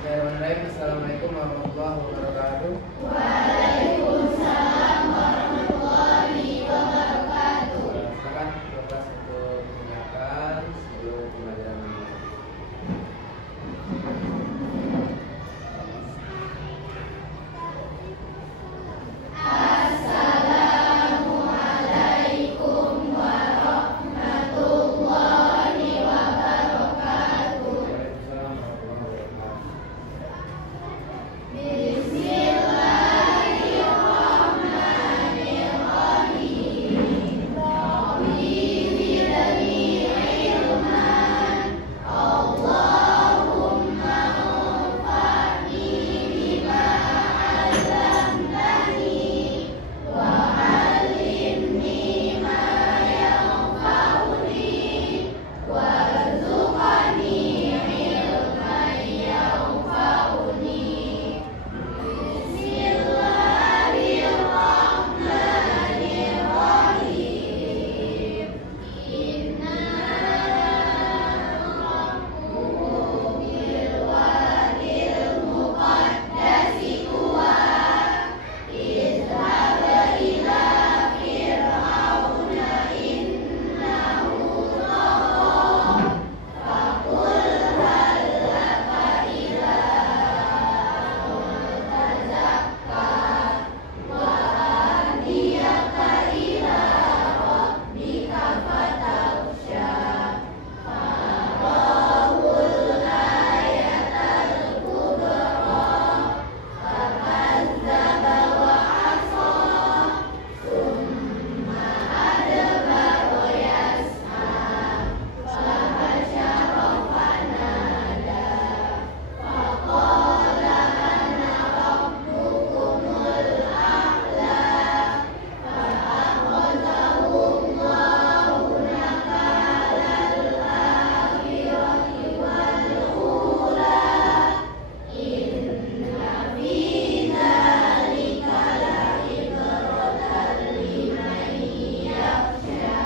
Bismillahirrahmanirrahim. Assalamualaikum warahmatullahi wabarakatuh. Waalaikumsalam warahmatullahi wabarakatuh. Silakan kelas untuk mendengarkan sebelum pembelajaran ini. Assalamualaikum warahmatullahi wabarakatuh. Waalaikumsalam warahmatullahi wabarakatuh. Bismillahirrahmanirrahim. Rabbi zidni ilman. Allahumma anfa'ni bima 'allamtani wa 'allimni ma yanfa'uni warzuqni ilman yanfa'uni. Bismillahirrahmanirrahim. Inna rabbuhu bil wadil muqaddasi tuwa. Izhab ila fir'auna innahu tagha. Faqul hal laka ila tazakka wa ahdiyaka ila rabbika fatakhsha. Farahul ayatal kubra fakazzaba wa asa summa adbara yas'a fahasyara fanada faqala ana rabbukumul a'la fa'akhadhahu Allahu nakalal akhirati wal ula. Inna fi dzalika la'ibratan liman yakhsha.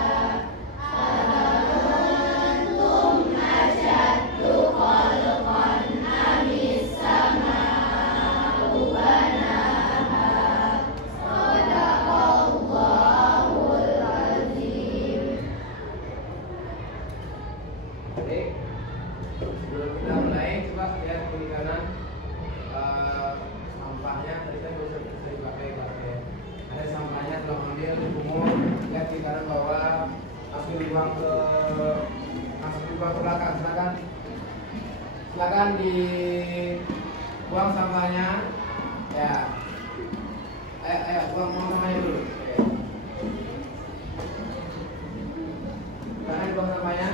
Antum ashaddu khalqan amis sama'u banaha. Shadaqallahul azim. Baik, sebelum kita mulai, coba lihat kiri kanan. Sampahnya tadi kan bisa dipakai. Ada sampahnya telah mengambil di kumur. Lihat kiri kanan bawah. Langsung dibuang ke belakang. Silakan dibuang sampahnya. Ya. Ayo, buang sampahnya dulu. Oke. Silakan dibuang sampahnya.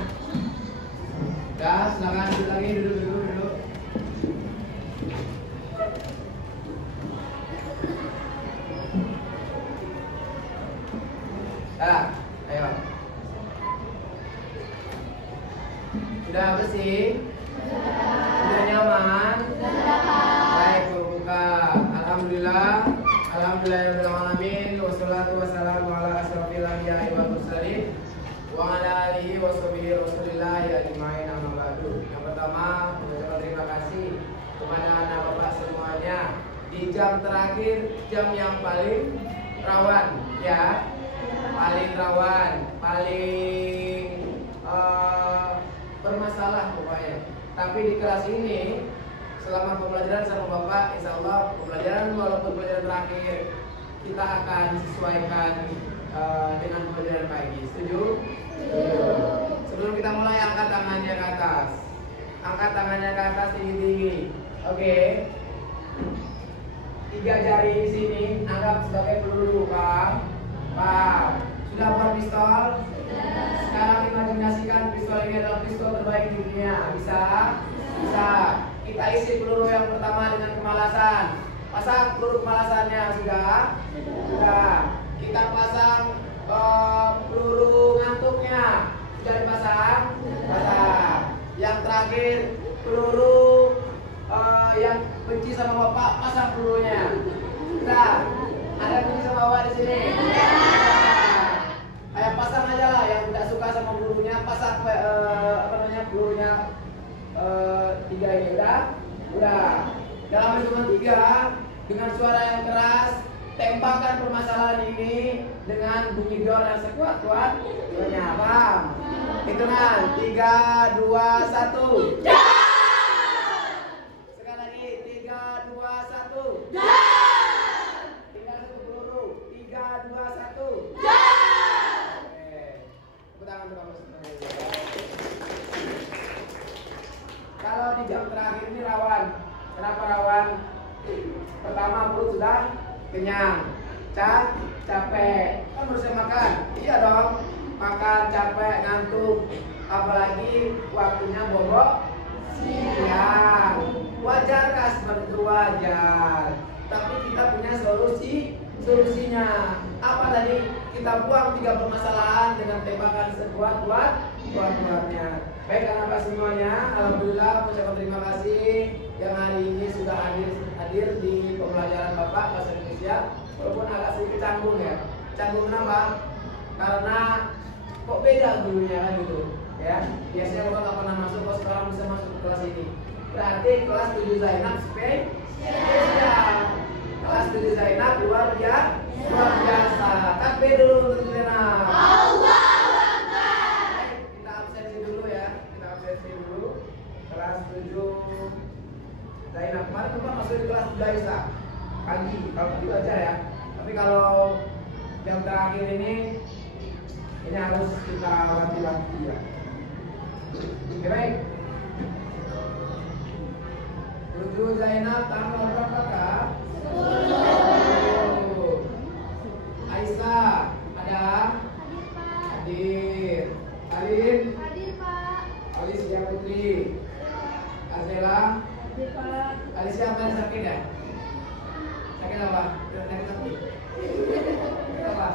Dah, silakan duduk lagi, duduk. Dah, ayo. Sudah bersih? Sudah nyaman? Baik, buka. Alhamdulillahirabbil alamin. Wassalatu wassalamu ala asyrofil anbiya'i wal mursalin wa ala alihi wa sahbihi rasulillahi ajmain, amma ba'du. Yang pertama, mengucapkan terima kasih kepada anak bapak semuanya di jam terakhir, jam yang paling rawan, ya, paling rawan, paling bermasalah pokoknya. Tapi di kelas ini selama pembelajaran sama bapak, insya Allah pembelajaran walaupun pembelajaran terakhir kita akan sesuaikan dengan pembelajaran pagi. Setuju? Sebelum kita mulai, angkat tangannya ke atas. Angkat tangannya ke atas tinggi-tinggi. Oke. 3 jari di sini anggap sebagai peluru, paham? Sudah buat pistol? Sekarang imajinasikan pistol ini adalah pistol terbaik di dunia. Bisa? Bisa. Kita isi peluru yang pertama dengan kemalasan. Pasang peluru kemalasannya, sudah? Sudah. Kita pasang peluru ngantuknya. Sudah dipasang? Pasang. Yang terakhir peluru yang benci sama bapak, pasang pelurunya. Sudah. Ada yang benci sama bapak di sini? Ayo pasang aja lah, yang tidak suka sama pelurunya pasang pelurunya 3 ini, udah? Udah. Dalam hitungan 3 dengan suara yang keras tembakkan permasalahan ini dengan bunyi dor yang sekuat-kuatnya. Paham? Hitungan 3, 2, 1. Sekali lagi 3, 2, 1. Tinggal satu peluru. 3, 2, 1. Oke. Tepuk tangan untuk kamu semua. Kalau di jam terakhir ini rawan. Kenapa rawan? Pertama perut sudah kenyang, capek, kan harusnya makan. Iya dong, makan capek, ngantuk, apalagi waktunya bobok siang. Wajar kah seperti itu? Wajar. Tapi kita punya solusinya. Apa tadi? Kita buang 3 permasalahan dengan tembakan sekuat-kuatnya. Baik anak-anak semuanya, alhamdulillah ucapkan terima kasih yang hari ini sudah hadir di pembelajaran Bapak bahasa Indonesia. Walaupun agak sedikit canggung ya. Canggung kenapa? Karena kok beda gurunya kan gitu ya. Biasanya Bapak nggak pernah masuk, kok sekarang bisa masuk ke kelas ini. Berarti kelas 7 Zainab spesial. Kelas 7 Zainab luar biasa. Takbir dulu untuk Zainab. Allahu Akbar. Kita absensi dulu ya. Kita absensi dulu. Kelas 7 Zainab. Kemarin Bapak masuk di kelas 7 Aisyah. Pagi, kalau itu aja ya. Tapi kalau jam terakhir ini harus kita wanti-wanti ya. Oke, baik. 7 Zainab tanggal berapa kak? 10. Aisyah ada? Hadir. Alin? Hadir Pak. Alicia Putri. Azela? Hadir Pak. Alicia apa yang sakit ya? Sakit apa? Sakit sakit. Sakit apa?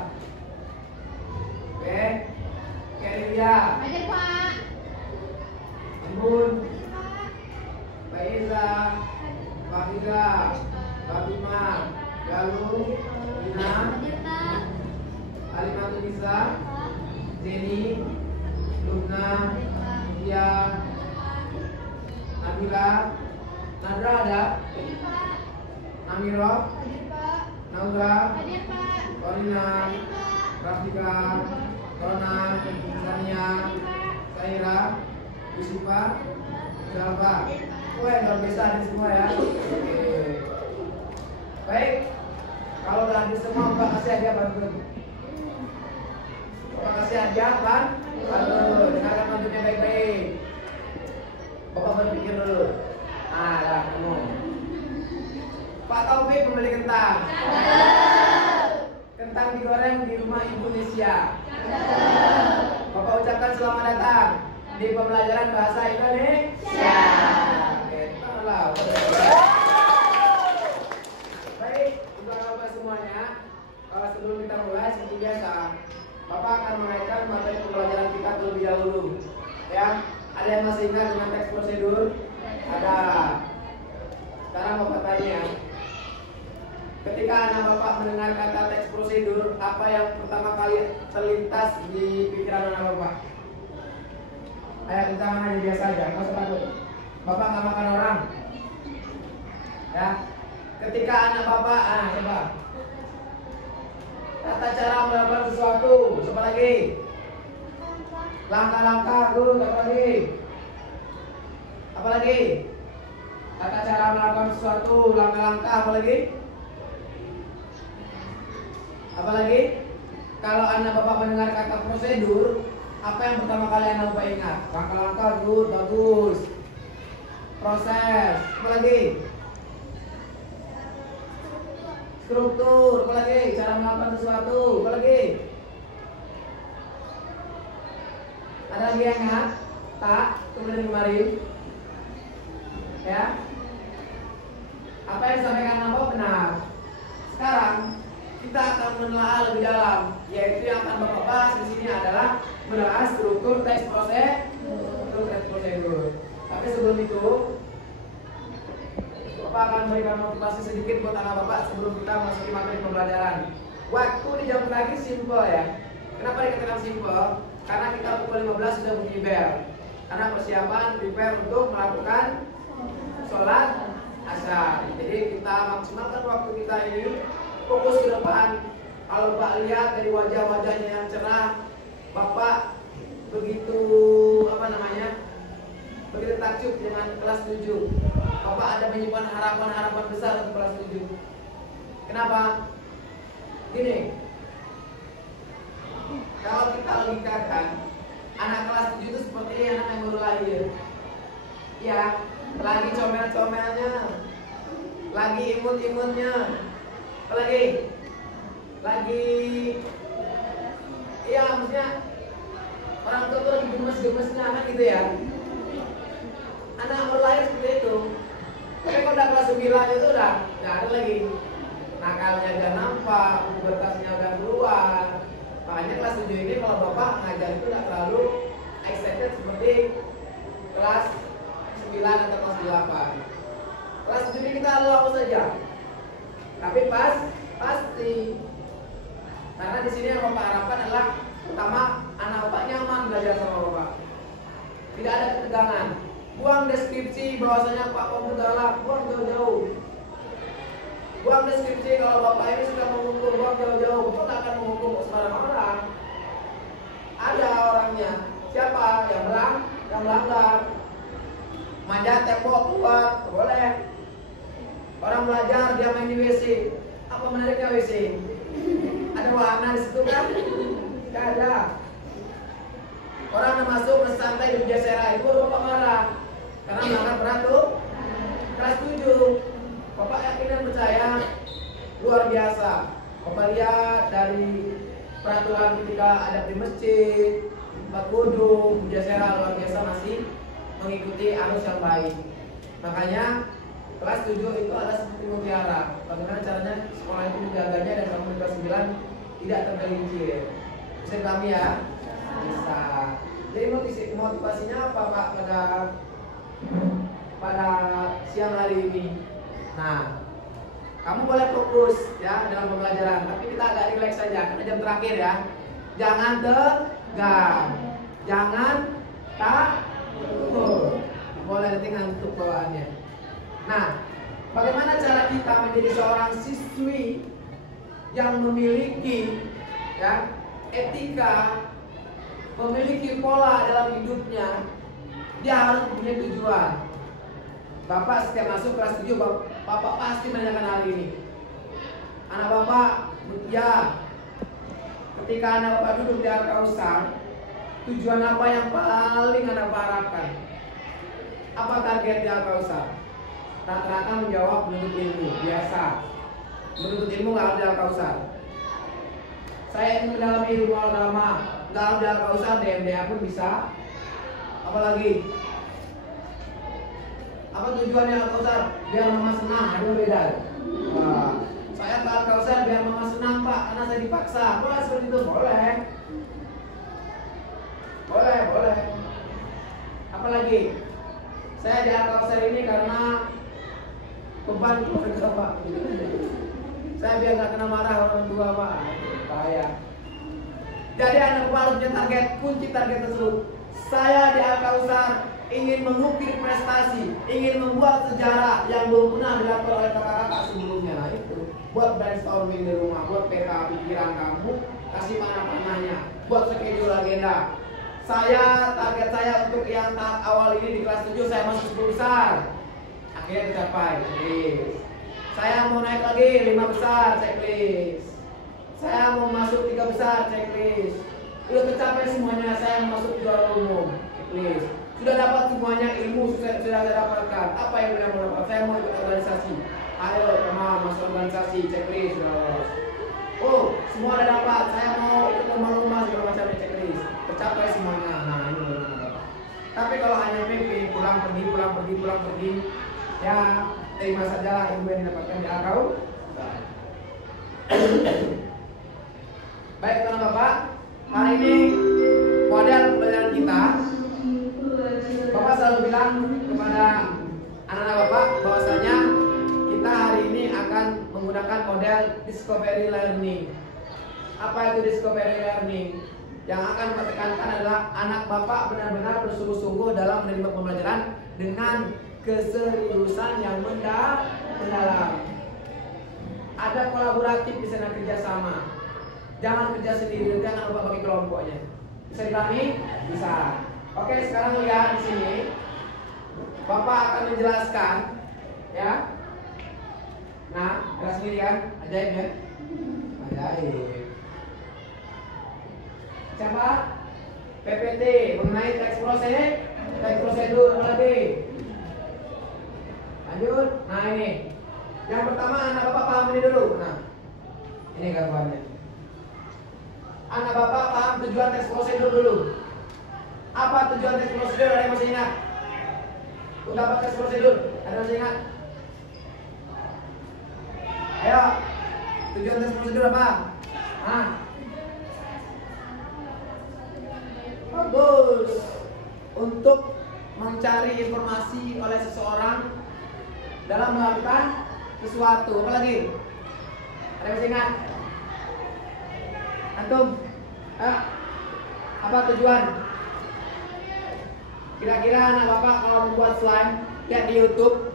Oke. Kelia. Hadir Pak. Ambun. Hadir Pak. Mbak Iza. Mbak Fida. Mbak Bima. Galuh. Dina. Hadir Pak. Alimatul Nisa. Pak. Jenny. Lubna. Hadir Pak. Dia. Nabila. Nadra ada? Hadir Pak. Namiro. Hadir Pak. Naura. Hadir Pak. Corina. Hadir Pak. Rafika. Rona. Sania. Saira. Yusufa. Jalva. Wah, luar biasa hadir semua ya. Oke. Baik. Kalau udah hadir semua, Bapak kasih hadiah pantun. Bapak kasih hadiah pantun. Dengarkan pantunnya baik-baik. Bapak berpikir dulu. Ah, dah, kamu. Pak Taufik membeli kentang. Kentang digoreng di rumah Indonesia. Bapak ucapkan selamat datang di pembelajaran bahasa Indonesia. Oke, tanganlah. Baik, untuk Bapak semuanya, kalau sebelum kita mulai seperti biasa, Bapak akan mengaitkan materi pembelajaran kita terlebih dahulu. Ya, ada yang masih ingat dengan teks prosedur? Ada. Sekarang Bapak tanya, ketika anak Bapak mendengar kata teks prosedur, apa yang pertama kali terlintas di pikiran anak Bapak? Ayo tangan aja biasa aja, nggak usah takut. Bapak nggak makan orang. Ya, ketika anak Bapak, coba. Tata cara melakukan sesuatu, coba lagi. Langkah-langkah, apa lagi? Apa lagi? Tata cara melakukan sesuatu, langkah-langkah, apa lagi? Apalagi kalau anak Bapak mendengar kata prosedur, apa yang pertama kali anak Bapak ingat? Langkah-langkah, good, bagus. Proses, apalagi? Struktur, apalagi? Cara melakukan sesuatu, apalagi? Ada lagi yang ingat? Tak, kemudian kemarin. Ya. Apa yang disampaikan anak Bapak benar. Sekarang kita akan menelaah lebih dalam, yaitu yang akan Bapak bahas di sini adalah menelaah struktur teks prosedur. Tapi sebelum itu, Bapak akan memberikan motivasi sedikit buat anak Bapak sebelum kita masuki materi pembelajaran. Waktu di jam terakhir simple ya. Kenapa dikatakan simple? Karena kita pukul 15 sudah bunyi bel. Karena persiapan prepare untuk melakukan sholat kita ini fokus ke depan. Kalau Bapak lihat dari wajah-wajahnya yang cerah, Bapak begitu begitu takjub dengan kelas 7. Bapak ada menyimpan harapan-harapan besar untuk kelas 7. Kenapa? Gini, kalau kita logikakan, anak kelas 7 itu seperti anak yang baru lahir. Ya, lagi comel-comelnya, lagi imut-imutnya, lagi ya maksudnya orang tua tuh lagi gemes-gemesnya kan gitu ya. Anak baru lahir seperti itu. Tapi kalau udah kelas 9 itu udah nggak ada lagi. Nakalnya udah nampak, pubertasnya udah keluar. Makanya kelas 7 ini kalau Bapak ngajar itu nggak terlalu excited seperti kelas 9 atau kelas 8. Kelas 7 ini kita lalu saja. Tapi pasti. Karena di sini yang Bapak harapkan adalah pertama anak Bapak nyaman belajar sama Bapak. Tidak ada ketegangan. Buang deskripsi bahwasanya Pak Kamu galak, buang jauh-jauh. Buang deskripsi kalau Bapak ini sudah menghukum, buang jauh-jauh. Bapak tidak akan menghukum sembarang orang. Ada orangnya. Siapa? Yang melanggar. Manjat tembok keluar, boleh. Orang belajar dia main di WC. Apa menariknya WC? Ada wahana di situ kan? Tidak ada. Orang yang masuk bersantai di meja serai itu Bapak marah. Karena melanggar peraturan kelas 7. Bapak yakin dan percaya luar biasa. Bapak lihat dari peraturan ketika ada di masjid, tempat wudhu, meja serai luar biasa masih mengikuti arus yang baik. Makanya kelas 7 itu adalah seperti mutiara. Bagaimana caranya sekolah itu menjaganya dan kamu di kelas 9 tidak tergelincir. Bisa kami ya? Bisa. Jadi motivasinya apa Pak pada siang hari ini? Nah, kamu boleh fokus ya dalam pembelajaran, tapi kita agak rileks saja karena jam terakhir ya. Jangan tegang, jangan takut. Boleh nanti ngantuk bawaannya. Nah, bagaimana cara kita menjadi seorang siswi yang memiliki ya etika, memiliki pola dalam hidupnya? Dia harus punya tujuan. Bapak setiap masuk kelas 7, Bapak pasti menanyakan hal ini. Anak Bapak, ya, ketika anak Bapak duduk di Al-Kausar, tujuan apa yang paling anak Bapak harapkan? Apa target di Al-Kausar? Rata-rata menjawab menuntut ilmu, biasa. Menuntut ilmu nggak ada di Al-Kausar. Saya ingin mendalami ilmu agama, nggak ada di Al-Kausar, DMDA pun bisa. Apalagi? Apa tujuannya Al-Kausar? Biar mama senang, ada beda. Wah, saya ke Al-Kausar biar mama senang Pak, karena saya dipaksa. Boleh seperti itu? Boleh. Boleh. Apalagi? Saya di Al-Kausar ini karena beban keluarga Pak. Saya biar nggak kena marah orang tua Pak. Bahaya. Jadi anak Bapak harus punya target, kunci target tersebut. Saya di Al-Kausar ingin mengukir prestasi, ingin membuat sejarah yang belum pernah dilakukan oleh kakak-kakak sebelumnya. Nah itu, buat brainstorming di rumah, buat peta pikiran kamu, kasih panah-panahnya, buat schedule agenda. Target saya untuk yang tahap awal ini di kelas 7 saya masuk 10 besar. Akhirnya tercapai, checklist. Saya mau naik lagi 5 besar, checklist. Saya mau masuk 3 besar, checklist. Sudah tercapai semuanya, saya mau masuk juara umum, checklist. Sudah dapat semuanya, ilmu sudah saya dapatkan. Apa yang sudah mau dapat? Saya mau ikut organisasi. Ayo teman masuk organisasi, checklist sudah lolos. Oh, semua sudah dapat. Saya mau ikut lomba-lomba segala macam, checklist. Tercapai semuanya. Nah ini baru dapat. Tapi kalau hanya PP pulang pergi, ya terima saja ilmu yang didapatkan di akau. Baik teman Bapak, hari ini model pembelajaran kita. Bapak selalu bilang kepada anak-anak Bapak bahwasanya kita hari ini akan menggunakan model discovery learning. Apa itu discovery learning? Yang akan Bapak tekankan adalah anak Bapak benar-benar bersungguh-sungguh dalam menerima pembelajaran dengan keseriusan yang mendalam. ada kolaboratif di sana, kerjasama. Jangan kerja sendiri, jangan lupa bagi kelompoknya. Bisa dipahami? Bisa. Oke, sekarang lihat di sini. Bapak akan menjelaskan, ya. Nah, jelas sendiri kan? Ajaib ya? Ajaib. Siapa? PPT mengenai teks prosedur apa lagi? Lanjut. Nah ini. Yang pertama anak bapak paham ini dulu. Nah, ini gambarnya. Anak bapak paham tujuan teks prosedur dulu. Apa tujuan teks prosedur? Ada yang masih ingat? Ungkapan teks prosedur. Ada yang masih ingat? Ayo. Tujuan teks prosedur apa? Ah. Bagus. Untuk mencari informasi oleh seseorang dalam melakukan sesuatu. Apa lagi? Ada yang masih ingat? Antum? Apa tujuan? Kira-kira anak bapak kalau membuat slime lihat di YouTube,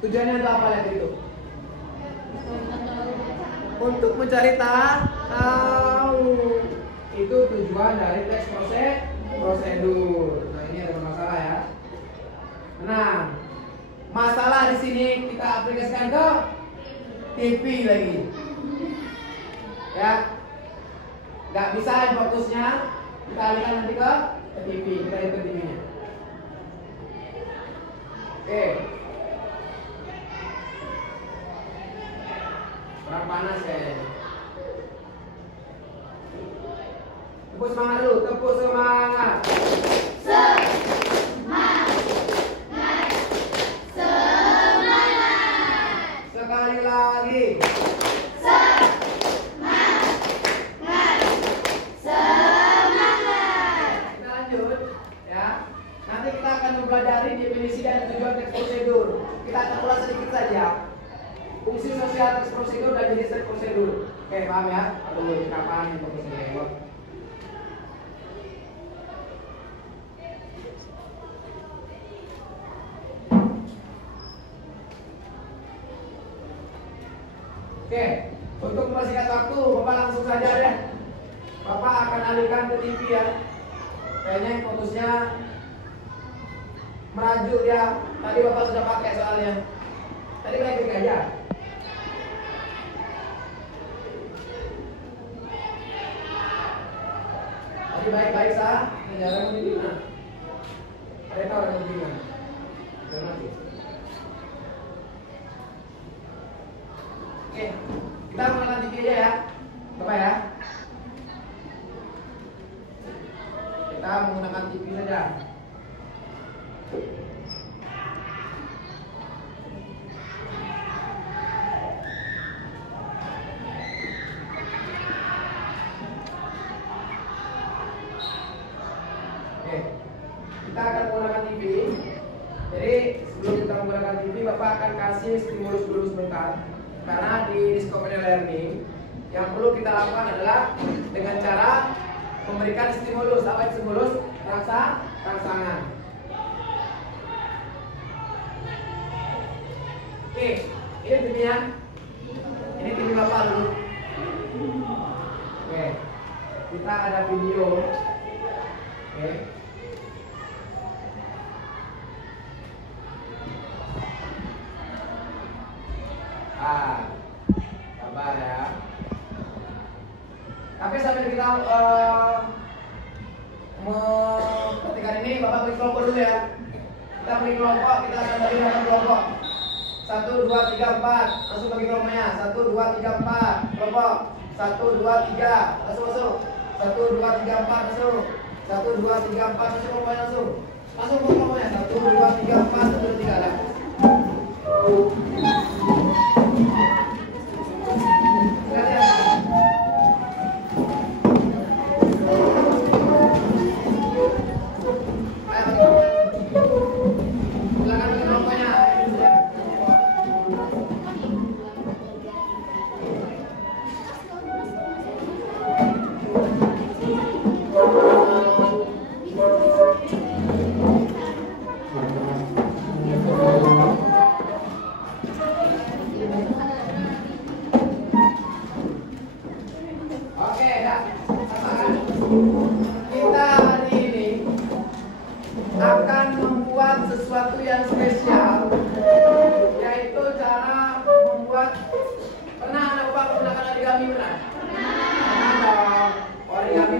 tujuannya untuk apa lihat di YouTube? Untuk mencari tahu. Itu tujuan dari teks prosedur. Nah ini ada masalah ya. Nah, masalah di sini kita aplikasikan ke TV lagi. Ya, nggak bisa fokusnya kita alihkan nanti ke TV. Kita lihat ke TV-nya. Oke. Kurang panas kayaknya. Tepuk semangat dulu, tepuk semangat. Sekali lagi. Kita lanjut ya. Nanti kita akan mempelajari definisi dan tujuan teks prosedur. Kita akan ulas sedikit saja. Fungsi sosial teks prosedur dan jenis teks prosedur. Oke, paham ya? Aduh, kapan fokusnya? Oke, untuk mempersingkat waktu, Bapak langsung saja deh. Bapak akan alihkan ke TV ya. Kayaknya fokusnya merajuk ya. Tadi Bapak sudah pakai soalnya. Tadi baik-baik aja. Tadi baik-baik sah. Jarang ini gimana? Ada tahu ada gimana? Jangan mati. Oke, kita menggunakan TV aja ya, Bapak ya. Kita menggunakan TV saja. Oke, kita akan menggunakan TV. Jadi sebelum kita menggunakan TV, Bapak akan kasih stimulus dulu sebentar. Karena di Discovery Learning yang perlu kita lakukan adalah dengan cara memberikan stimulus. Apa itu stimulus? Rangsangan. Oke, ini TV-nya. Ini TV Bapak dulu. Oke, kita ada video. Oke. Sabar ya. Tapi sambil kita ketika ini Bapak beri kelompok dulu ya. Kita beri kelompok, kita akan bagi kelompok. 1, 2, 3, 4. Langsung bagi kelompoknya. 1, 2, 3, 4. Kelompok. 1, 2, 3. Masuk. 1, 2, 3, 4. Masuk. 1, 2, 3, 4. Masuk kelompoknya langsung. Langsung ke kelompoknya. 1, 2, 3, 4. 1, 2, 3 lah.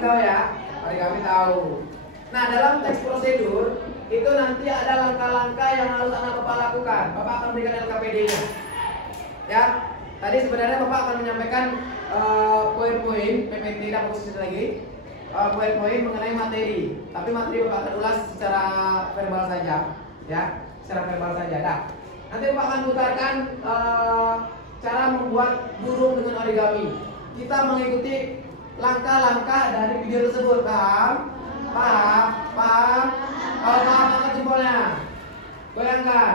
tahu ya? Origami tahu. Nah, dalam teks prosedur itu nanti ada langkah-langkah yang harus anak Bapak lakukan. Bapak akan berikan LKPD-nya. Ya, tadi sebenarnya Bapak akan menyampaikan poin-poin PPT dan khusus lagi poin-poin mengenai materi. Tapi materi Bapak akan ulas secara verbal saja, ya, secara verbal saja. Nah, nanti Bapak akan putarkan cara membuat burung dengan origami. Kita mengikuti langkah-langkah dari video tersebut. Paham? Paham? Paham? Kalau paham, angkat jempolnya. Goyangkan.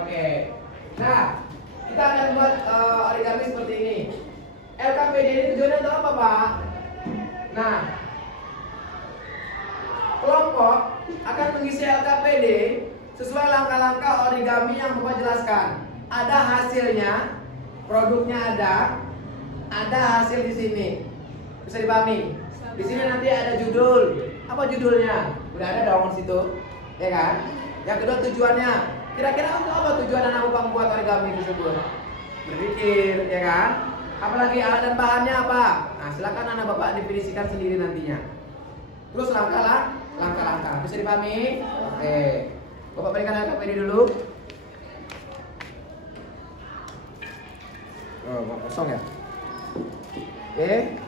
Oke. Nah, kita akan buat origami seperti ini. LKPD ini tujuannya untuk apa, Pak? Nah, kelompok akan mengisi LKPD sesuai langkah-langkah origami yang Bapak jelaskan. Ada hasilnya, produknya ada hasil di sini. Bisa dipahami? Di sini nanti ada judul. Apa judulnya? Udah ada dong di situ, ya kan? Yang kedua tujuannya. Kira-kira untuk apa tujuan anak Bapak membuat origami tersebut? Berpikir, ya kan? Apalagi alat dan bahannya apa? Nah, silakan anak Bapak definisikan sendiri nantinya. Terus langkah-langkah. Bisa dipahami? Oke. Bapak berikan LKPD dulu. Oh, kosong ya? Oke.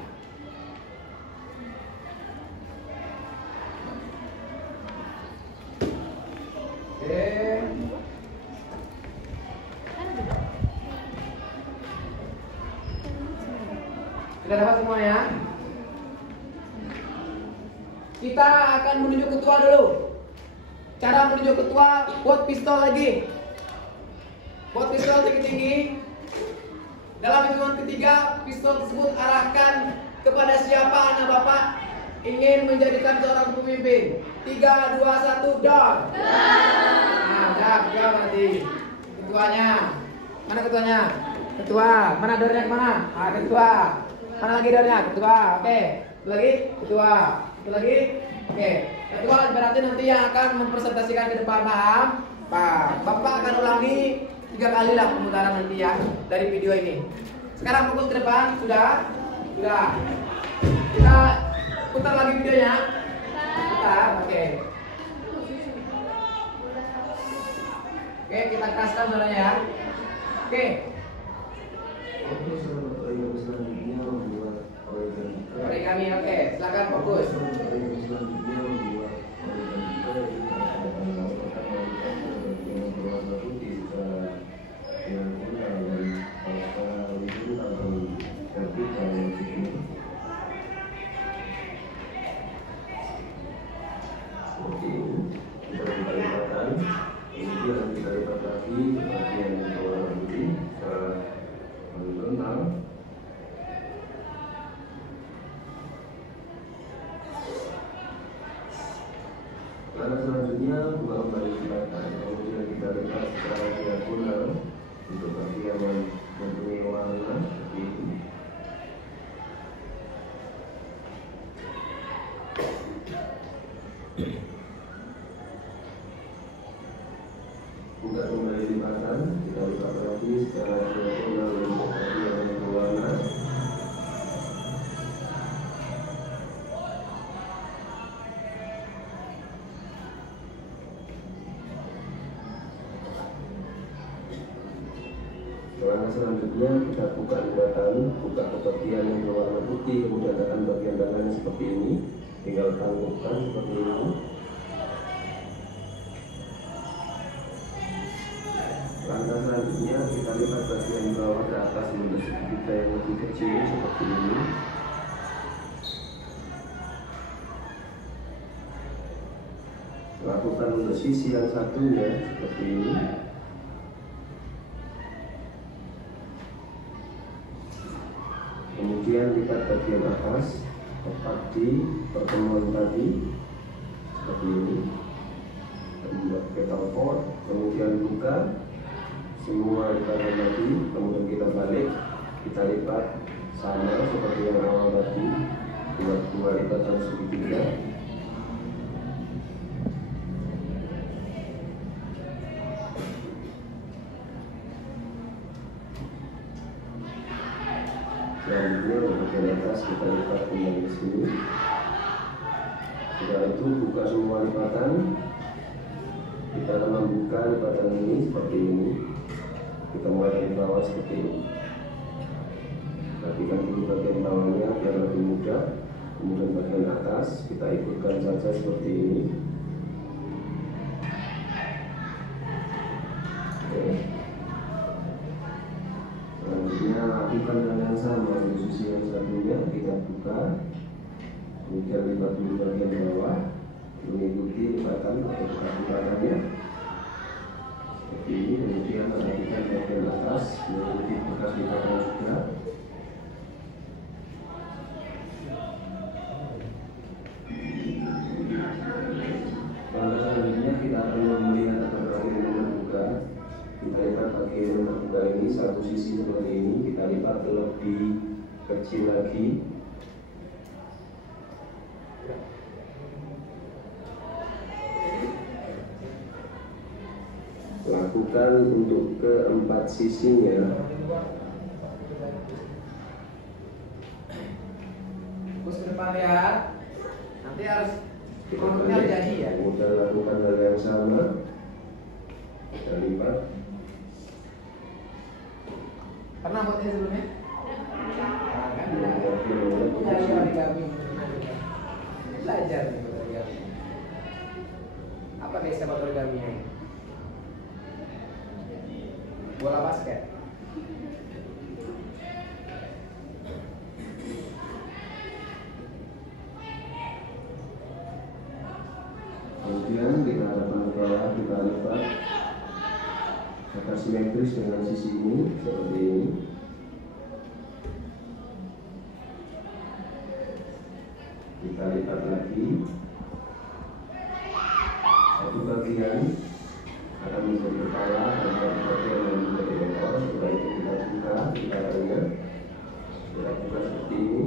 Sudah dapat semuanya? Kita akan menuju ketua dulu. Cara menuju ketua, buat pistol lagi. Buat pistol tinggi-tinggi. Dalam hitungan ketiga, pistol tersebut arahkan kepada siapa anak Bapak ingin menjadikan seorang pemimpin. 3, 2, 1, door. Nah, udah berarti. Ketuanya. Mana ketuanya? Ketua. Mana doornya kemana? Ah, ketua. Mana lagi doornya? Ketua. Oke. Itu lagi? Ketua. Itu lagi? Oke. Ketua berarti nanti yang akan mempresentasikan ke depan, paham? Pak. Bapak akan ulangi 3 kali lah pemutaran nanti ya dari video ini. Sekarang fokus ke depan. Sudah? Sudah. Kita putar lagi videonya. Putar. Oke. Oke, kita keraskan suaranya ya. Oke. Origami, oke. Silakan fokus. Langkah selanjutnya buka kembali silakan, kemudian kita lipat secara diagonal untuk bagian yang mempunyai warna seperti ini. Buka kembali lipatan, kita lipat lagi secara diagonal untuk bagian yang berwarna. Langkah selanjutnya kita buka lipatan, buka ke bagian yang berwarna putih, kemudian tekan bagian tangannya seperti ini, tinggal tangguhkan seperti ini. Langkah selanjutnya kita lipat bagian bawah ke atas menjadi kita yang lebih kecil seperti ini. Lakukan untuk sisi yang satunya seperti ini. Kemudian lipat bagian atas tepat di pertemuan tadi seperti ini, membuat petal pot, kemudian buka semua lipatan tadi, kemudian kita balik, kita lipat sama seperti yang awal tadi, buat 2 lipatan segitiga. Selanjutnya untuk bagian atas kita lipat kembali ke sini. Setelah itu buka semua lipatan. Kita akan membuka lipatan ini seperti ini. Kita mulai dari bawah seperti ini. Perhatikan dulu bagian bawahnya biar lebih mudah. Kemudian bagian atas kita ikutkan saja seperti ini. Oke. Selanjutnya lakukan hal yang sama di sisi yang satunya. Kita buka, kemudian lipat dulu bagian bawah, mengikuti lipatan atau buka-bukaannya seperti ini. Kemudian perhatikan bagian atas, mengikuti bekas lipatan juga. Selanjutnya kita akan melihat atau bagian yang terbuka. Kita lihat bagian yang terbuka ini satu sisi seperti ini. Kita lipat lebih kecil lagi. Lakukan untuk keempat sisinya. Terus ke depan lihat. Nanti harus dikontrolnya jadi ya. Kemudian lakukan hal yang sama. Kita lipat. Pernah buat ini sebelumnya? Kan Kemudian origami. Belajar nih buat origami. Apa nih buat origami ini? Bola basket. Kemudian kita hadapan ke bawah, kita lipat agar simetris dengan sisi ini seperti ini. Kita lipat lagi. Satu bagian akan menjadi kepala dan satu bagian yang menjadi ekor. Setelah itu kita buka lipatnya. Kita buka seperti ini.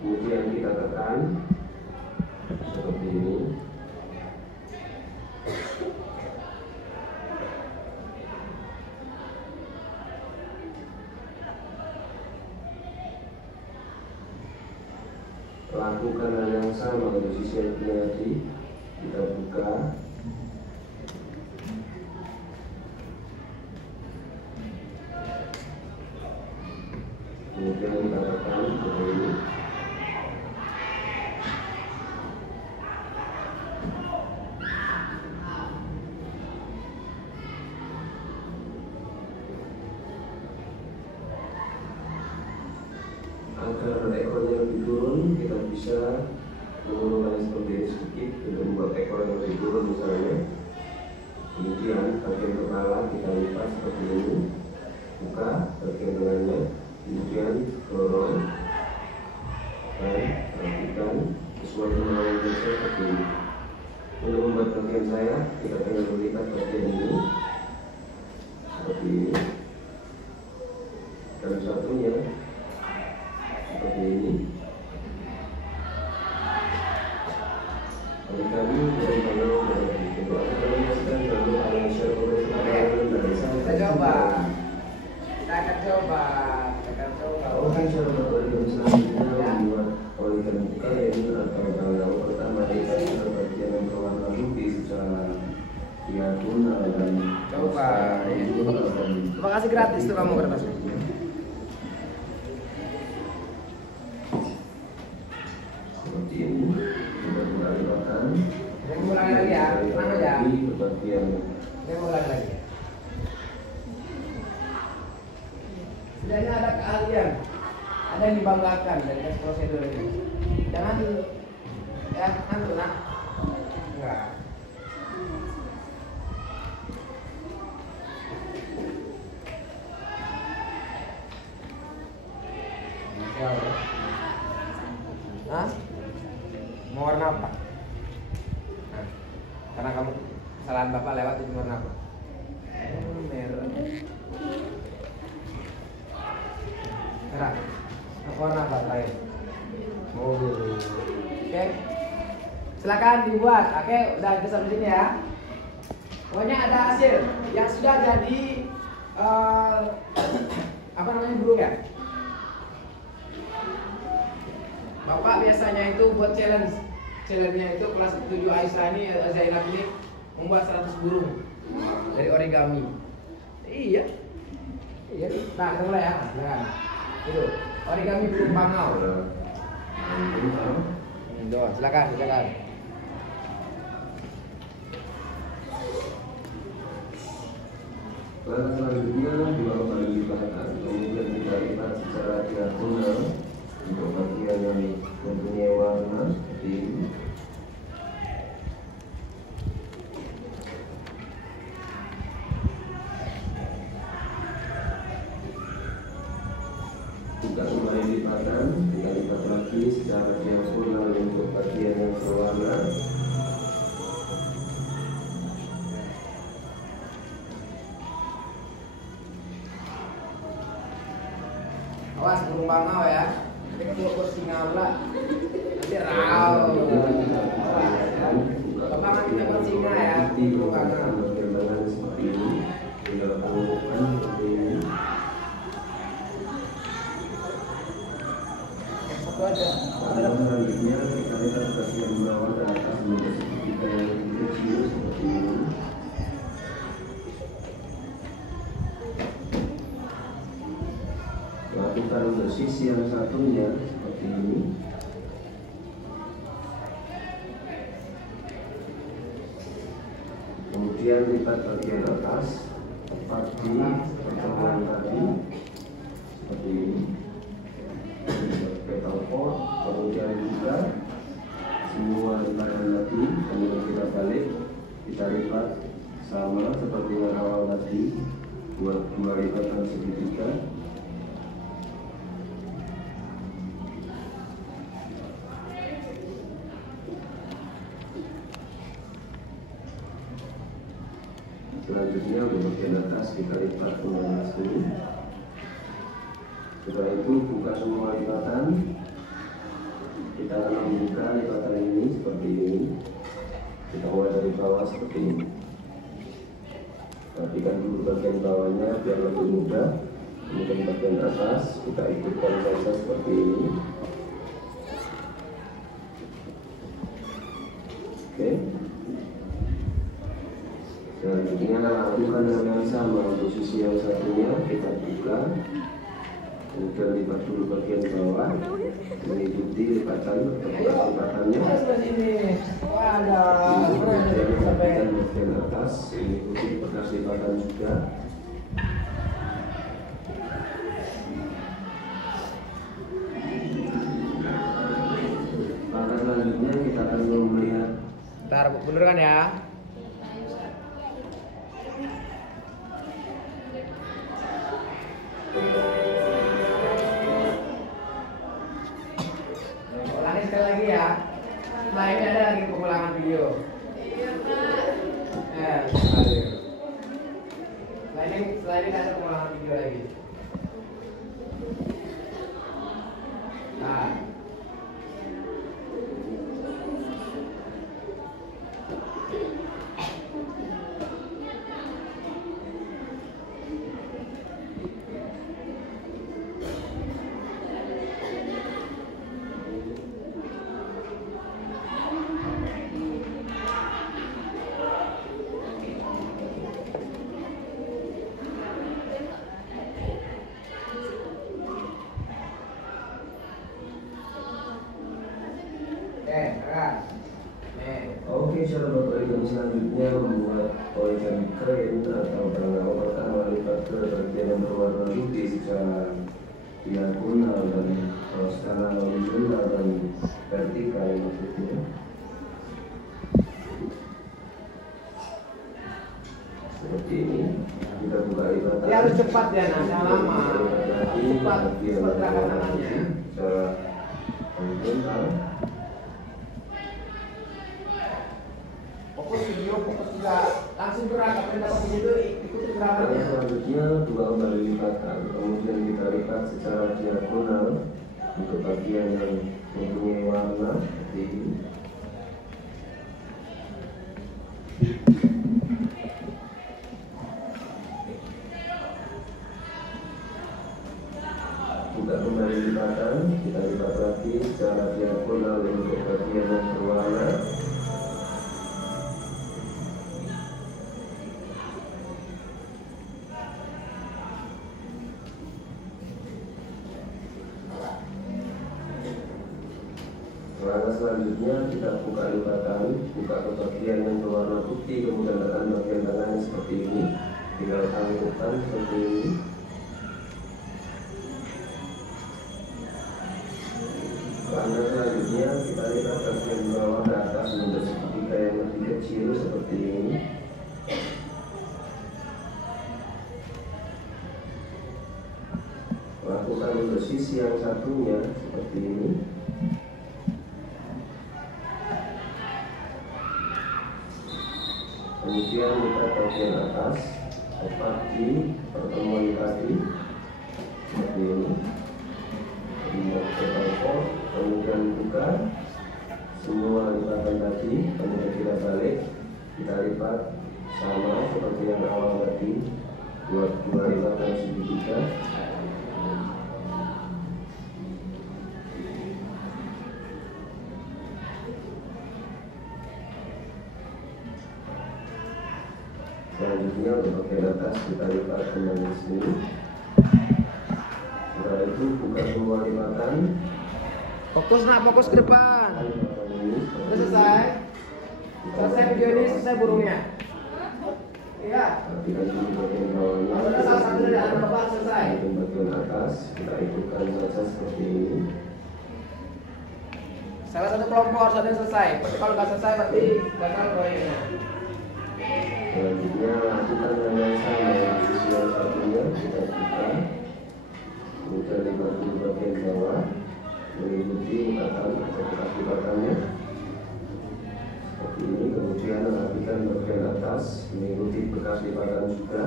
Kemudian kita tekan seperti ini. Lakukan hal yang sama di sisi yang tadi. Kita buka. Kemudian kita tekan seperti ini. Agar ekornya lebih turun, kita bisa menggunakan seperti ini sedikit untuk membuat ekor yang lebih turun misalnya. Kemudian bagian kepala kita lipat seperti ini, buka bagian tengahnya, kemudian dorong dan perhatikan sesuai dengan yang seperti ini. Untuk membuat bagian saya, kita tinggal melipat bagian ini seperti ini, dan satunya seperti ini. Kami dari Bangau untuk menyaksikan Bangau akan share dari saya. Kita coba. Kita akan coba. Oke, sahabat origami selanjutnya membuat origami kain atau Bangau pertama kita bagian yang berwarna putih secara diagonal dan Coba. Terima kasih gratis tuh kamu kertasnya. seperti ini. Kita buka lipatan. Saya ulangi lagi ya. Tenang aja. Bagian Saya ulangi lagi. Setidaknya ada keahlian, ada yang dibanggakan dari prosedur ini. Jangan ya anu nak. Enggak. Hah? Mau warna apa? Nah, karena kamu kesalahan bapak lewat itu warna apa? Merah. Merah. Aku warna apa lain? Oh, oke. Silakan dibuat. Oke, udah kita sampai sini ya. Pokoknya ada hasil yang sudah jadi apa namanya burung ya? Bapak biasanya itu buat challenge challenge-nya itu kelas 7 Aisyah ini, Zainab ini membuat 100 burung dari origami. Iya. Iya. Nah, kita mulai ya. Nah, itu origami burung bangau. Silakan. Langkah selanjutnya dua kali lipatan, kemudian kita lipat secara diagonal untuk bagian yang mempunyai warna seperti ini. Buka kembali lipatan, kita lipat lagi secara diagonal untuk bagian yang berwarna. Awas burung bangau ya. Ini kan mau singa pula. Nanti rau. Kembangan kita buat singa ya. Burung bangau. Bagian seperti ini, tinggal pengukuran seperti ini. Satu aja. Selanjutnya kita lihat bagian bawah dan atas menjadi segitiga yang kecil seperti ini. Lakukan untuk sisi yang satunya seperti ini. Kemudian lipat bagian atas tepat di pertemuan tadi seperti ini. Petal pot, kemudian juga semua lipatan tadi, kemudian kita balik, kita lipat sama seperti yang awal tadi, buat dua lipatan segitiga. Selanjutnya untuk bagian atas kita lipat kembali dulu. Setelah itu buka semua lipatan. Kita akan membuka lipatan ini seperti ini. Kita mulai dari bawah seperti ini. Perhatikan dulu bagian bawahnya biar lebih mudah. Kemudian bagian atas kita ikutkan saja seperti ini. Oke. Selanjutnya lakukan hal yang sama untuk sisi yang satunya, kita buka, kemudian lipat dulu bagian bawah, mengikuti lipatan lipatannya. Kemudian lakukan bagian atas, mengikuti bekas lipatan juga. Langkah selanjutnya kita akan melihat. Bentar, bener kan ya? Ulangi sekali lagi ya. Setelah ini ada lagi pengulangan video. Iya, Pak. Setelah ini ada pengulangan video lagi. Nah. Oke, cara berorigami selanjutnya membuat origami crane atau pengawal pertama lipat ke bagian yang berwarna putih secara diagonal dan secara horizontal dan vertikal maksudnya. Seperti ini, kita buka lipatan. Ya harus cepat ya, jangan lama. Cepat gerakan tangannya. Secara horizontal. Fokus video, fokus juga langsung gerak, apa yang dapat video ikuti gerakannya. Selanjutnya dua kali lipatan, kemudian kita lipat secara diagonal untuk bagian yang mempunyai warna seperti ini. buka kembali lipatan, kita lipat lagi secara diagonal untuk bagian yang berwarna. Langkah selanjutnya kita buka lipatan, buka ke bagian yang berwarna putih, kemudian tekan bagian tengahnya seperti ini, tinggal tangkupkan seperti ini. Langkah selanjutnya kita lipat bagian bawah ke atas membentuk segitiga yang lebih kecil seperti ini. Lakukan untuk sisi yang satunya seperti ini. Kemudian lipat bagian atas tepat di pertemuan tadi seperti ini. Kemudian buka semua lipatan tadi, kemudian kita balik, kita lipat sama seperti yang awal tadi, dua lipatan segitiga. Selanjutnya untuk bagian atas kita lipat kembali di sini. Setelah itu buka semua lipatan. Fokus nak, fokus ke depan. Udah selesai? Selesai video ini, selesai burungnya. Iya. Udah salah satu dari anak bapak selesai. Bagian atas kita ikutkan saja seperti ini. Salah satu kelompok harus ada yang selesai. Kalau nggak selesai berarti gagal proyeknya. Selanjutnya lakukan hal yang sama di sisi yang satunya, kita buka, kemudian lipat dulu bagian bawah, mengikuti lipatan atau bekas lipatannya seperti ini. Kemudian rapikan bagian atas, mengikuti bekas lipatan juga.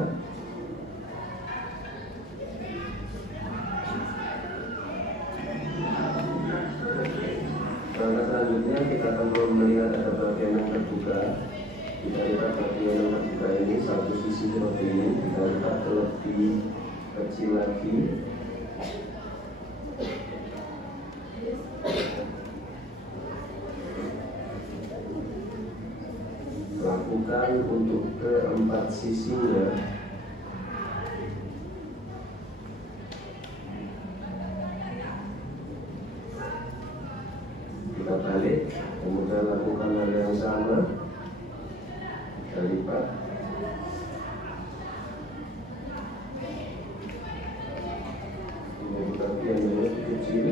Langkah selanjutnya kita akan melihat ada bagian yang terbuka. Kita lihat bagian yang terbuka ini satu sisi seperti ini, kita lihat lebih kecil lagi. Lakukan untuk keempat sisinya. Kita balik, kemudian lakukan hal yang sama. Kita lipat. Ini bagian yang lebih kecil.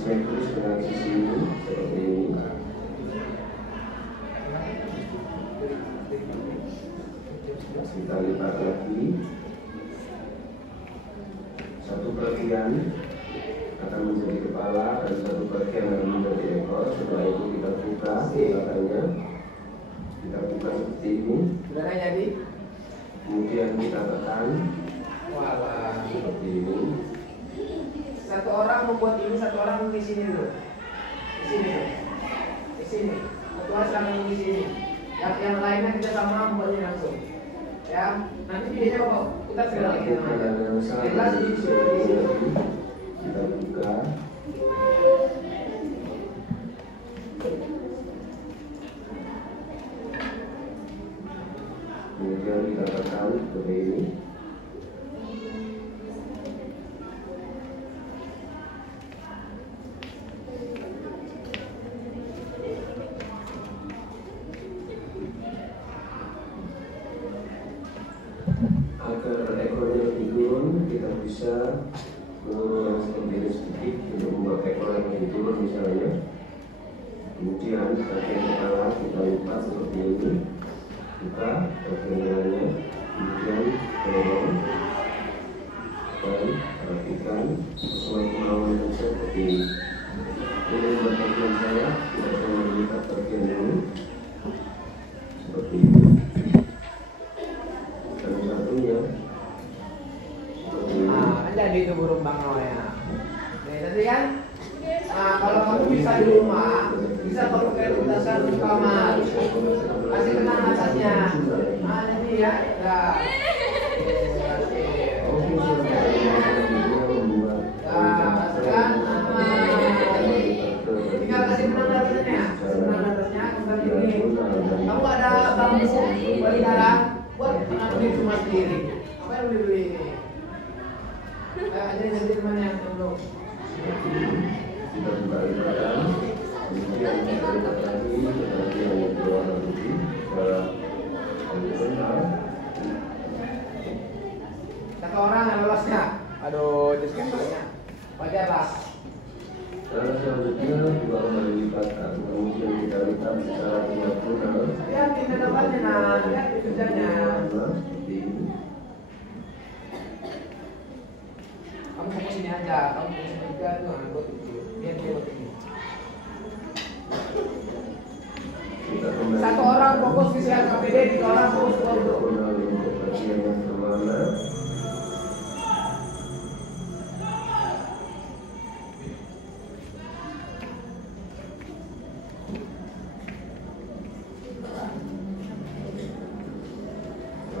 Simetris dengan sisi ini seperti ini. Kita lipat lagi. Satu bagian akan menjadi kepala dan satu bagian akan menjadi ekor. Setelah itu kita buka lipatannya. Kita buka seperti ini. Sudah jadi. Kemudian kita tekan. Walah. Seperti ini. Satu orang membuat ini, satu orang di sini dulu. Di sini dulu. Di sini. Satu orang sama di sini. Yang lainnya kita sama membuatnya langsung. Ya, nanti videonya bapak putar sekali lagi. Jelas di sini. Kita buka. Kemudian kita tekan seperti ini. Agar ekornya lebih turun, kita bisa menurunkan seperti ini sedikit untuk membuat ekor yang lebih turun misalnya. Kemudian bagian kepala kita lipat seperti ini, buka bagian lainnya, kemudian dorong dan rapikan sesuai kemauan yang seperti ini. Ini buat bagian saya, kita akan melihat bagian ini. Nah, kalau kamu bisa di rumah, bisa kamu kreativitaskan di kamar. Kasih kenang atasnya. Nah, ini ya. Nah. Tinggal kasih benang atasnya. Benang atasnya seperti ini. Kamu ada bambu beli darah buat beli rumah sendiri. Apa yang beli ini? Ajarin nanti teman yang dulu. Kita buka ikatan, kemudian kita lipat lagi ke bagian yang berwarna putih dalam horizontal. Satu orang yang lolosnya. Aduh, jadi skemanya. Wajar lah. Dan selanjutnya dua kali lipatan, kemudian kita lipat secara diagonal. Lihat di depannya, nah, lihat di kerjanya. Seperti ini. Kamu fokus sini aja, kamu fokus bertiga tuh, buat itu. Lihat dia begini. Kita kembali. Satu orang fokus di siang KPD, 3 orang fokus ke itu. Diagonal untuk bagian yang berwarna.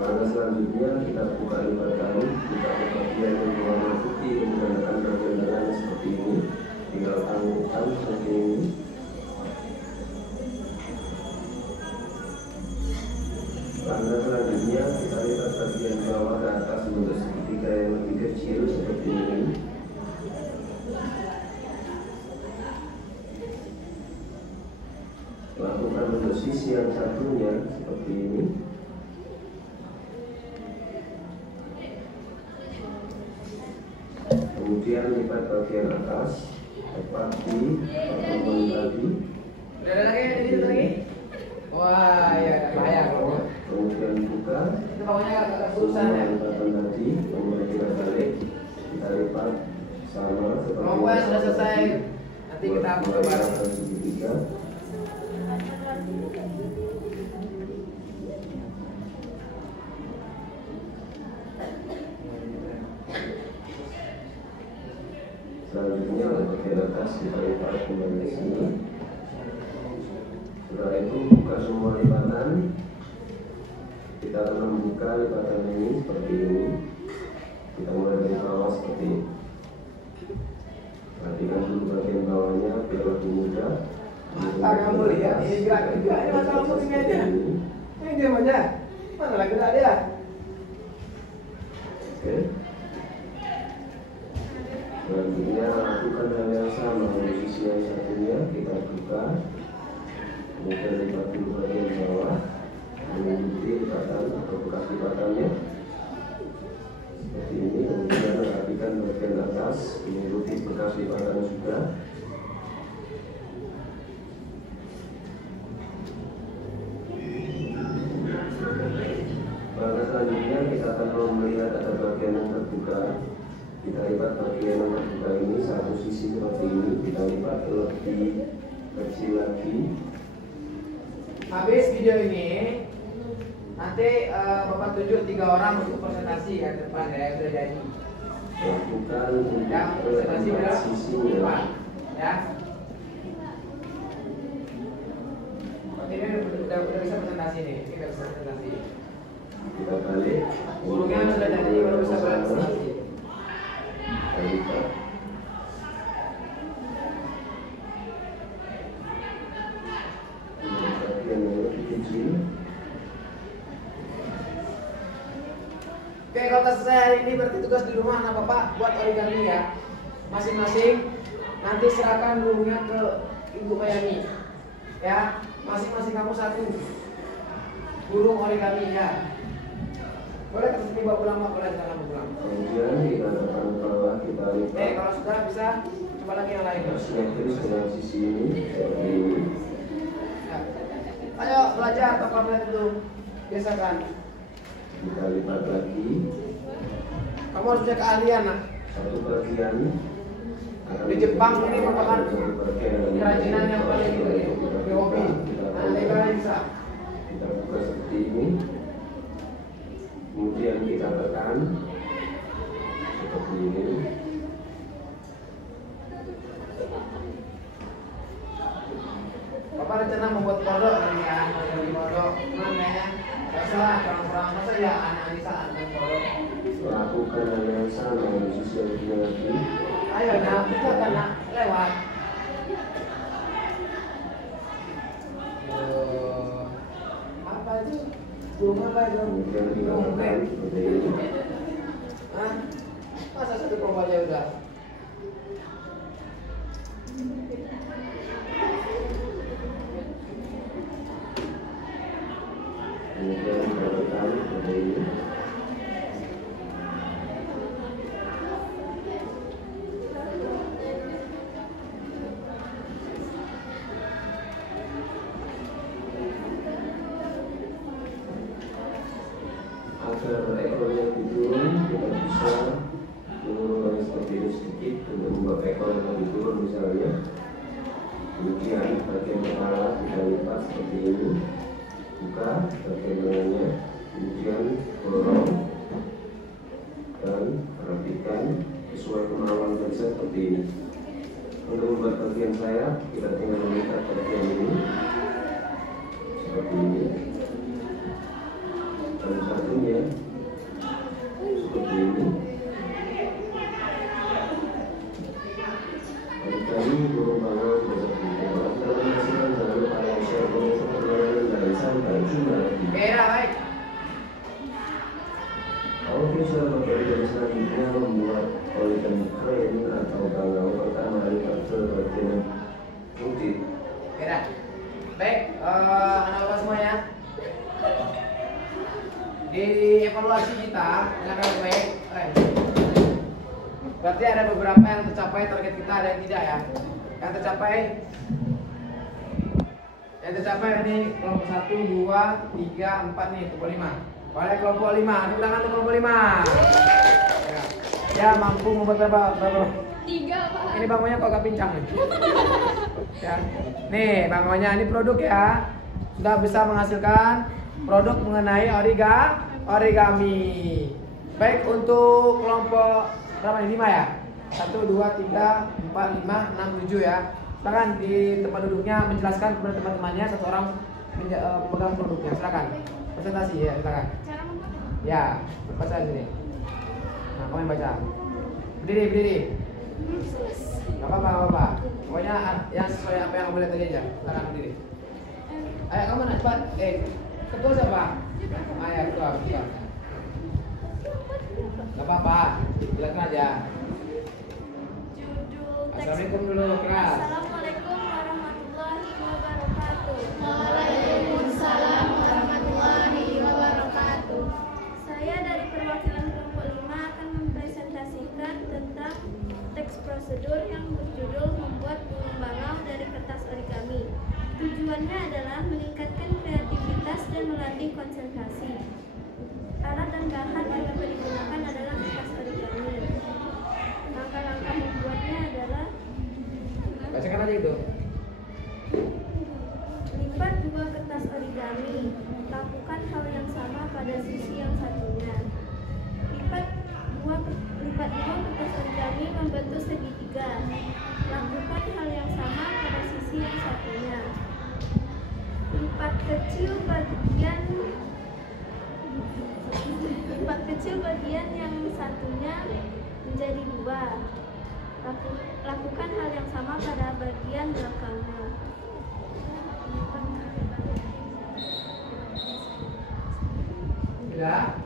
Lalu selanjutnya kita buka lipat kali, kita ke bagian yang berwarna putih, menggunakan bagian tangan seperti ini, tinggal tangguhkan seperti ini. Lalu selanjutnya kita lipat bagian bawah ke atas untuk segitiga yang lebih kecil seperti ini. Lakukan untuk sisi yang satunya seperti ini. Kemudian lipat bagian atas tepat di pertemuan tadi. Udah ada lagi, jadi itu lagi. Wah, ya bahaya kalau. Kemudian buka. Itu pokoknya agak susah ya. Lipatan tadi, kemudian kita balik, kita lipat sama seperti. Pokoknya sudah selesai. Nanti kita buka bareng. Segitiga. Selanjutnya bagian atas kita lipat kembali ke sini. Setelah itu buka semua lipatan. Kita akan membuka lipatan ini seperti ini. Kita mulai dari bawah seperti ini. Perhatikan dulu bagian bawahnya biar lebih mudah. Kamu lihat ini gerak juga, ini masalah musiknya aja. Ini diam aja. Mana lagi gerak dia? Oke. Selanjutnya lakukan hal yang sama untuk sisi yang satunya, kita buka, kemudian lipat dulu bagian bawah, mengikuti lipatan atau bekas lipatannya seperti ini. Kemudian rapikan bagian atas, mengikuti bekas lipatan juga. Langkah selanjutnya kita akan melihat ada bagian yang terbuka. Kita lipat bagian yang terbuka ini satu sisi seperti ini, kita lipat lebih kecil lagi. Habis video ini, nanti Bapak tunjuk 3 orang untuk presentasi ya ke depan ya, sudah jadi. Lakukan Ya, presentasi untuk ke sisinya. depan, ya. Oke, ini udah bisa presentasi nih, kita bisa presentasi. Kita balik. Gulunya sudah jadi, baru bisa presentasi. Kita lipat. Bagian yang lebih kecil. Oke, kalau tes saya hari ini berarti tugas di rumah anak Bapak buat origami ya. Masing-masing nanti serahkan burungnya ke Ibu Mayani. Ya, masing-masing kamu satu burung origami ya. Boleh terus dibawa pulang, Pak, boleh jangan pulang. Kemudian kita tekan ke bawah, kita lipat. Kalau sudah bisa coba lagi yang lain. Simetris dengan sisi ini seperti ini. Ya. Ayo belajar toplet dulu. Biasakan. Kita lipat lagi. Kamu harus punya keahlian, nak. Satu bagian akan Di Jepang ini merupakan satu bagian kerajinan yang paling di hobi. Nah, kalian bisa. kita buka seperti ini, kemudian kita tekan seperti ini. Bapak rencana membuat produk ini kan, mau produk, cuman kayaknya nggak usah kurang-kurang masa ya anak-anak bisa ambil produk. Lakukan hal yang sama di sisi yang punya lagi. Ayo nak, kita kan nak lewat. Apa itu? Burung apa itu? Kemudian dilakukan seperti ini. Hah? Masa satu kelompok aja udah? Kemudian dilakukan seperti ini. Agar ekornya turun, kita bisa menurunkan seperti ini sedikit untuk membuat ekor yang lebih turun misalnya. Kemudian bagian kepala kita lipat seperti ini, buka bagian lengannya, kemudian dorong dan perhatikan sesuai kemauan kita seperti ini. Untuk membuat bagian sayap, kita tinggal mengikat bagian ini seperti ini. Dan satunya seperti ini. Kali burung bangau seperti itu. Kalau menghasilkan jangan lupa like, share, komen, subscribe, dan sampai jumpa lagi. Baik. Kalau bisa bagian selanjutnya membuat polygon crane atau bangau pertama lipat ke bagian putih. Dah. Baik, anak bapak semua ya. Di evaluasi kita, misalkan baik. Berarti ada beberapa yang tercapai target kita, ada yang tidak ya. Yang tercapai ini kelompok 1, 2, 3, 4 nih, kelompok 5. Oleh kelompok 5, tepuk tangan untuk kelompok 5. Ya, mampu membuat berapa? 3 Pak. Ini bangunnya kok agak pincang nih. Ya. Nih, bangunnya ini produk ya. Sudah bisa menghasilkan produk mengenai origami. Baik untuk kelompok berapa nih? 5 ya? 1, 2, 3, 4, 5, 6, 7 ya. Silakan di tempat duduknya menjelaskan kepada teman-temannya, satu orang pemegang produknya. Silakan. Presentasi ya, silakan. Cara membuat. Ya, baca sini. Nah, kamu yang baca. Berdiri. Gak apa-apa. Pokoknya yang sesuai apa yang kamu lihat tadi aja. Silakan berdiri. Ayo kamu nak cepat. Ketua siapa? Ayo ketua. Gak apa-apa. Silakan aja. Judul teks. Assalamualaikum dulu, keras. Assalamualaikum warahmatullahi wabarakatuh. Waalaikumsalam warahmatullahi wabarakatuh. Saya dari perwakilan kelompok 5 akan mempresentasikan tentang teks prosedur yang berjudul membuat burung bangau dari kertas origami. Tujuannya adalah meningkatkan kreativitas dan melatih konsentrasi. Alat dan bahan yang dapat digunakan adalah kertas origami. Langkah-langkah membuatnya adalah Bacakan aja itu. lipat 2 kertas origami. Lakukan hal yang sama pada sisi yang satunya. Lipat 2 kertas origami membentuk segitiga. Lakukan hal yang sama pada sisi yang satunya. Lipat kecil bagian yang satunya menjadi 2. Lakukan hal yang sama pada bagian belakangnya. Sudah.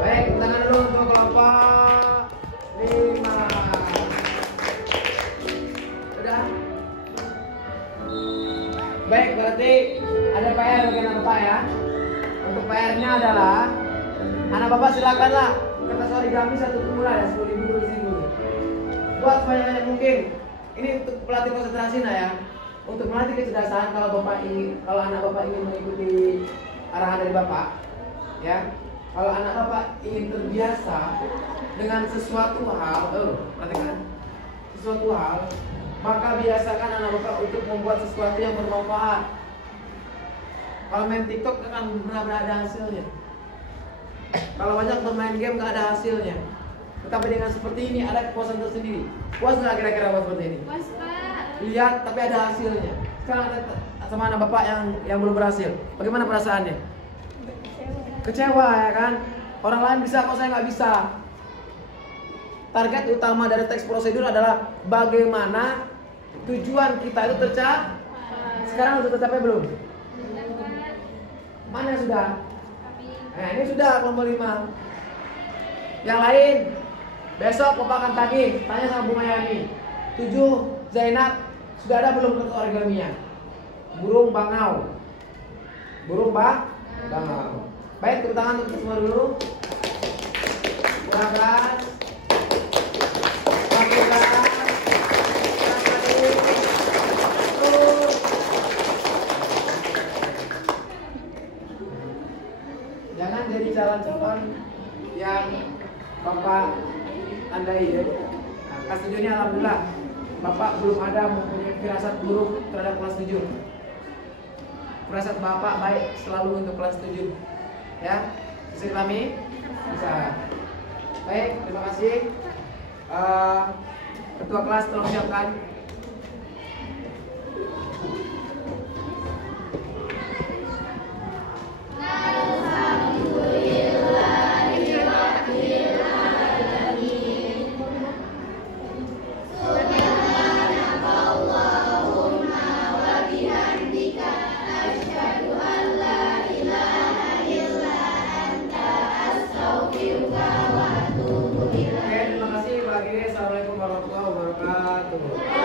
Baik, tangan dulu untuk kelompok 5. Sudah. Baik, berarti ada PR bagi anak bapak ya. Untuk PR-nya adalah anak bapak silakanlah kertas origami satu kumpulan ya, 10.000 dulu di sini. Buat sebanyak mungkin. Ini untuk pelatih konsentrasi nah ya. Untuk melatih kecerdasan kalau anak bapak ingin mengikuti arahan dari bapak, ya. Kalau anak bapak ingin terbiasa dengan sesuatu hal, perhatikan sesuatu hal, maka biasakan anak bapak untuk membuat sesuatu yang bermanfaat. Kalau main TikTok akan benar-benar ada hasilnya. Kalau banyak bermain game nggak ada hasilnya. Tetapi dengan seperti ini ada kepuasan tersendiri. Puas nggak kira-kira buat seperti ini? Puas Pak. Lihat tapi ada hasilnya. Sekarang sama anak bapak yang belum berhasil. Bagaimana perasaannya? Kecewa ya kan? Orang lain bisa, kok saya nggak bisa. Target utama dari teks prosedur adalah bagaimana tujuan kita itu tercapai. Sekarang sudah tercapai belum? Mana yang sudah? Ini sudah kelompok 5. Yang lain besok Bapak akan tagih, tanya sama Bu Mayani. 7 Zainab sudah ada belum kartu origaminya? Burung bangau. Burung bangau. Baik, tepuk tangan untuk semua dulu. Silakan. Jangan jadi calon yang Bapak andai ya. Kelas 7 ini alhamdulillah Bapak belum ada mempunyai firasat buruk terhadap kelas 7. Firasat Bapak baik selalu untuk kelas 7. Ya, bisa kami? Bisa. Baik, terima kasih. Ketua kelas tolong siapkan. Assalamualaikum warahmatullahi wabarakatuh.